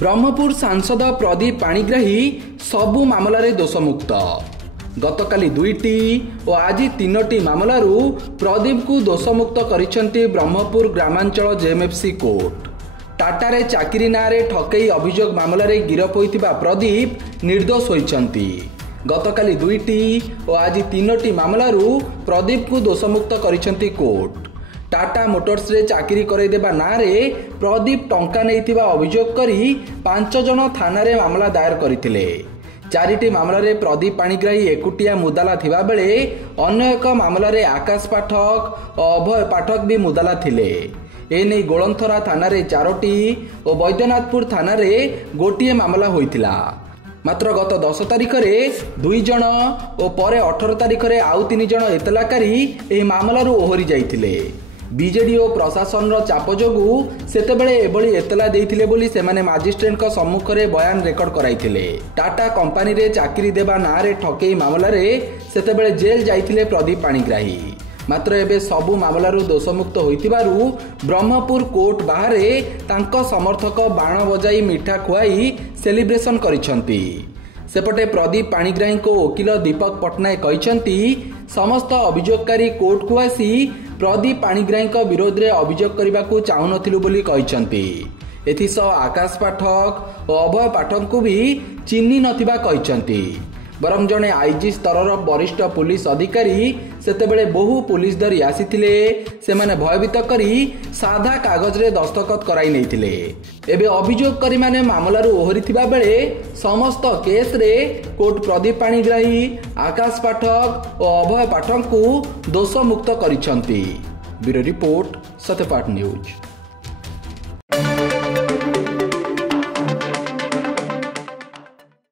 ब्रह्मपुर सांसद प्रदीप पाणिग्राही सबु मामलारे दोषमुक्त। गतकाली 2टी और आज 3टी मामलारू प्रदीप को दोषमुक्त करिसेंती ब्रह्मपुर ग्रामांचल जेएमएफसी कोर्ट। टाटारे चाकरी नारे ठकई अभियोग मामलारे गिरफ होइतिबा प्रदीप निर्दोष होइछंती। गतकाली 2टी और आज 3टी मामलारू प्रदीप को दोषमुक्त करिसेंती कोर्ट। टाटा मोटर्स रे चाकरी करई देबा नारे प्रदीप टंका नेइतिबा अभियोग करी 5 जन थाना रे मामला दायर करथिले। 4टी मामला रे प्रदीप पाणिग्राही एकुटिया मुदाला थिबा बेले अन्य एक मामला रे आकाश पाठक और अभय पाठक भी मुदाला थिले। एने गोलंथरा थाना रे 4टी और बैद्यनाथपुर थाना रे गोटिए मामला होइतिला। मात्र गत 10 तारिख रे 2 जन और परे 18 तारिख रे आउ 3 जन एतलाकारी एही मामलारू ओहरी जाइतिले। बीजेडी और प्रशासन चाप जोगु सेतेबेले एभली एतला देइथिले बोली सेमाने मजिस्ट्रेट सम्मुख में बयान रेकर्ड कराइथिले। टाटा कंपनी रे चाकरी देबा नारे ठकई मामला रे सेतेबेले जेल जाइथिले प्रदीप पाणिग्राही। मात्र एबे सबु मामलारू दोषमुक्त होइतिबारु ब्रह्मपुर कोर्ट बाहरे तांको समर्थक बाण बजाई मिठा खुआई सेलिब्रेशन करिसंती। सेपटे प्रदीप पाणिग्राही को वकील दीपक पटनायक कहते समस्त अभियोगकारी कोर्ट को आसी प्रदीप पाणिग्राही विरोध में अभियोग करने को चाहूनथिलु बोली कहते। एथिसह आकाश पाठक और अभय पाठक को भी चिन्ही नथिबा कहते। बरं जड़े आईजी स्तर वरिष्ठ पुलिस अधिकारी सेतेबेले बहु पुलिस धरी आसीथिले। सेमाने भयभीत करी साधा कागज रे दस्तखत कराई नैथिले। एबे अभियोगकारी माने मामलारू ओहरी थिबा बेले समस्त केस रे कोर्ट प्रदीप पाणिग्राही, आकाश पाठक और अभय पाठक को दोष मुक्त करिसंती। Bureau report, Satyapath news.